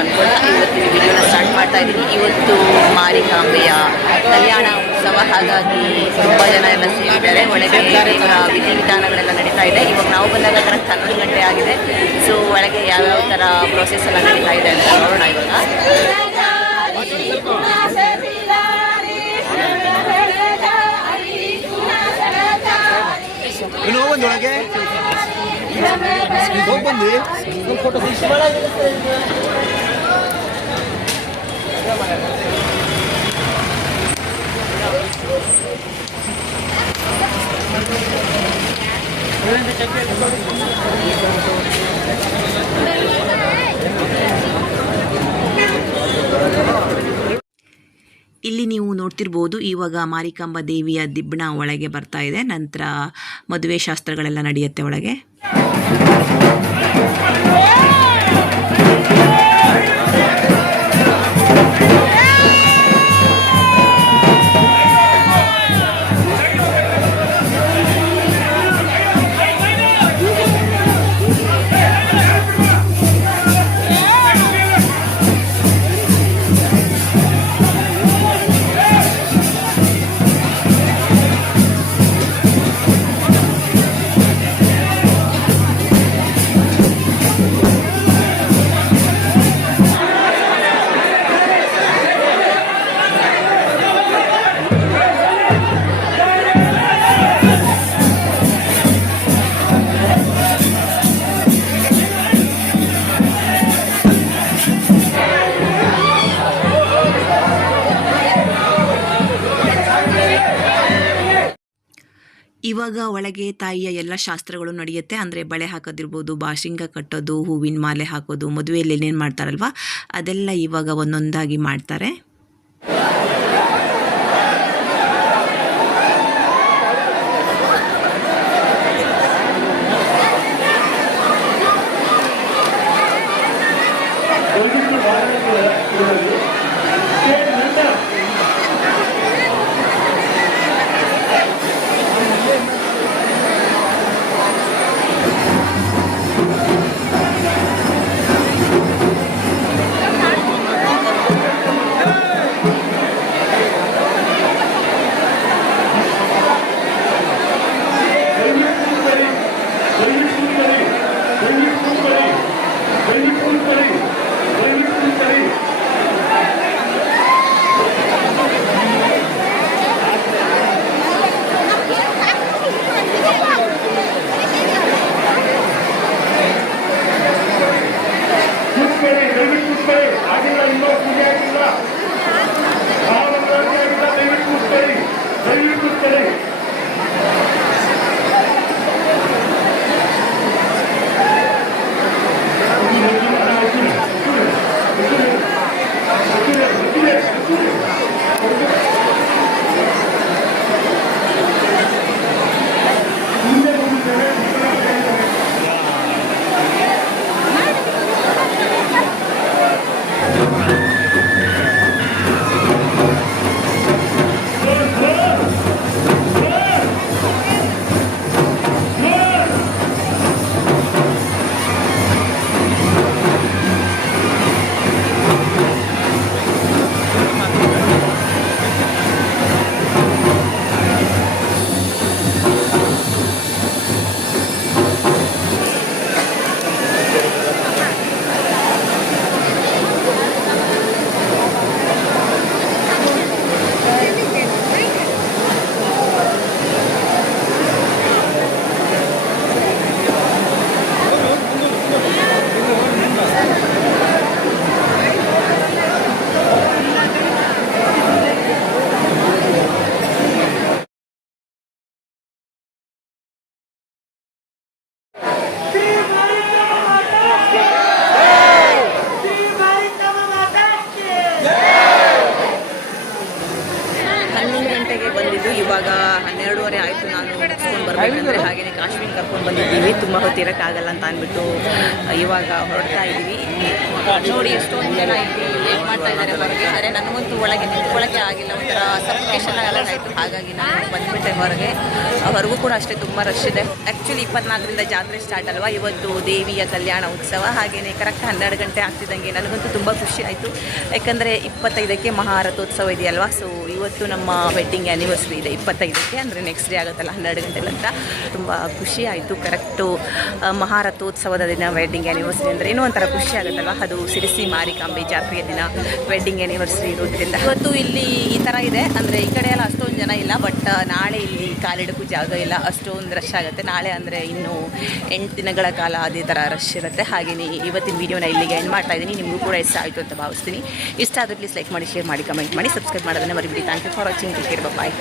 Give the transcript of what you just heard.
ಅಂದ್ಕೊಂಡು ಇವತ್ತು ಈ ವಿಡಿಯೋನ ಸ್ಟಾರ್ಟ್ ಮಾಡ್ತಾ ಇದ್ದೀನಿ. ಇವತ್ತು ಮಾರಿಕಾಂಬೆಯ ಕಲ್ಯಾಣ ಉತ್ಸವ, ಹಾಗಾಗಿ ತುಂಬ ಜನ ಎಲ್ಲ ಸೇರಿದ್ದಾರೆ. ಒಳಗೆ ವಿಧಿವಿಧಾನಗಳೆಲ್ಲ ನಡೀತಾ ಇದೆ. ಇವಾಗ ನಾವು ಬಂದಾಗ ಕರೆಕ್ಟ್ 11 ಗಂಟೆ ಆಗಿದೆ. ಸೊ ಒಳಗೆ ಯಾವ್ಯಾವ ಥರ ಪ್ರೋಸೆಸ್ ಎಲ್ಲ ನಡೀತಾ ಇದೆ ಅಂತ ನೋಡೋಣ ಇವಾಗ. ಒಳಗೆ ಬಂದು ಫೋಟೋ ಇಲ್ಲಿ ನೀವು ನೋಡ್ತಿರ್ಬೋದು, ಇವಾಗ ಮಾರಿಕಾಂಬಾ ದೇವಿಯ ದಿಬ್ಬಣ ಒಳಗೆ ಬರ್ತಾ ಇದೆ. ನಂತರ ಮದುವೆ ಶಾಸ್ತ್ರಗಳೆಲ್ಲ ನಡೆಯುತ್ತೆ ಒಳಗೆ. ಇವಾಗ ಒಳಗೆ ತಾಯಿಯ ಎಲ್ಲ ಶಾಸ್ತ್ರಗಳು ನಡೆಯುತ್ತೆ. ಅಂದರೆ ಬಳೆ ಹಾಕೋದಿರ್ಬೋದು, ಬಾಶಿಂಗ ಕಟ್ಟೋದು, ಹೂವಿನ ಮಾಲೆ ಹಾಕೋದು, ಮದುವೆಯಲ್ಲಿ ಏನೇನು ಮಾಡ್ತಾರಲ್ವ ಅದೆಲ್ಲ ಇವಾಗ ಒಂದೊಂದಾಗಿ ಮಾಡ್ತಾರೆ. ಯಾಕಂದರೆ ಹಾಗೆಯೇ ಕಾಶ್ಮೀರ ಕರ್ಕೊಂಡು ಬಂದಿದ್ದೀವಿ, ತುಂಬ ಹೊತ್ತಿರೋಕ್ಕಾಗಲ್ಲ ಅಂತ ಅಂದ್ಬಿಟ್ಟು ಇವಾಗ ಹೊರಡ್ತಾ ಇದ್ದೀವಿ. ನೋಡಿ ಎಷ್ಟೊಂದು ಜನ ಇಲ್ಲಿ ವೇಟ್ ಮಾಡ್ತಾ ಇದ್ದಾರೆ ಹೊರಗೆ. ಆದರೆ ನನಗಂತೂ ಒಳಗೆ ನಿಂತ್ಕೊಳ್ಳೋಕ್ಕೆ ಆಗಿಲ್ಲ, ಒಂಥರ ಸಫಿಕೇಶನ್ ಆಯಿತು. ಹಾಗಾಗಿ ನಾನು ಬಂದುಬಿಟ್ಟೆ ಹೊರಗೆ. ಹೊರಗೂ ಕೂಡ ಅಷ್ಟೇ ತುಂಬ ರಶ್ ಇದೆ. ಆ್ಯಕ್ಚುಲಿ 24ರಿಂದ ಜಾತ್ರೆ ಸ್ಟಾರ್ಟ್ ಅಲ್ವಾ, ಇವತ್ತು ದೇವಿಯ ಕಲ್ಯಾಣ ಉತ್ಸವ. ಹಾಗೆಯೇ ಕರೆಕ್ಟ್ 12 ಗಂಟೆ ಆಗ್ತಿದ್ದಂಗೆ ನನಗಂತೂ ತುಂಬ ಖುಷಿ ಆಯಿತು. ಯಾಕಂದರೆ 25ಕ್ಕೆ ಮಹಾರಥೋತ್ಸವ ಇದೆಯಲ್ವಾ. ಸೊ ಇವತ್ತು ನಮ್ಮ ವೆಡ್ಡಿಂಗ್ ಆ್ಯನಿವರ್ಸರಿ ಇದೆ 25ಕ್ಕೆ, ಅಂದರೆ ನೆಕ್ಸ್ಟ್ ಡೇ ಆಗುತ್ತಲ್ಲ 12 ಗಂಟೆ ನಂತರ. ತುಂಬ ಖುಷಿ ಆಯಿತು. ಕರೆಕ್ಟು ಮಹಾರಥೋತ್ಸವದ ದಿನ ವೆಡ್ಡಿಂಗ್ ಆ್ಯನಿವರ್ಸರಿ ಅಂದರೆ ಏನೋ ಒಂಥರ ಖುಷಿ ಆಗುತ್ತಲ್ವ. ಅದು ಸಿರಿಸಿ ಮಾರಿಕಾಂಬೆ ಜಾತ್ರೆಯ ದಿನ ವೆಡ್ಡಿಂಗ್ ಆ್ಯನಿವರ್ಸರಿ ಇರೋದ್ರಿಂದ ಇವತ್ತು ಇಲ್ಲಿ ಈ ಥರ ಇದೆ. ಅಂದರೆ ಈ ಕಡೆ ಎಲ್ಲ ಅಷ್ಟೊಂದು ಜನ ಇಲ್ಲ, ಬಟ್ ನಾಳೆ ಇಲ್ಲಿ ಕಾಲಿಡಕ್ಕೂ ಜಾಗ ಇಲ್ಲ, ಅಷ್ಟೊಂದು ರಶ್ ಆಗುತ್ತೆ. ನಾಳೆ ಅಂದರೆ ಇನ್ನೂ 8 ದಿನಗಳ ಕಾಲ ಅದೇ ಥರ ರಶ್ ಇರುತ್ತೆ. ಹಾಗೆಯೇ ಇವತ್ತಿನ ವೀಡಿಯೋನ ಇಲ್ಲಿಗೆ ಎಂಡ್ ಮಾಡ್ತಾ ಇದ್ದೀನಿ. ನಿಮಗೂ ಕೂಡ ಇಷ್ಟ ಆಯಿತು ಅಂತ ಭಾವಿಸ್ತೀನಿ. ಇಷ್ಟ ಆದರೆ ಪ್ಲೀಸ್ ಲೈಕ್ ಮಾಡಿ, ಶೇರ್ ಮಾಡಿ, ಕಮೆಂಟ್ ಮಾಡಿ, ಸಬ್ಸ್ಕ್ರೈಬ್ ಮಾಡೋದನ್ನ ಮರಿಬಿಡಿ. Thank you for watching. Take care, bye.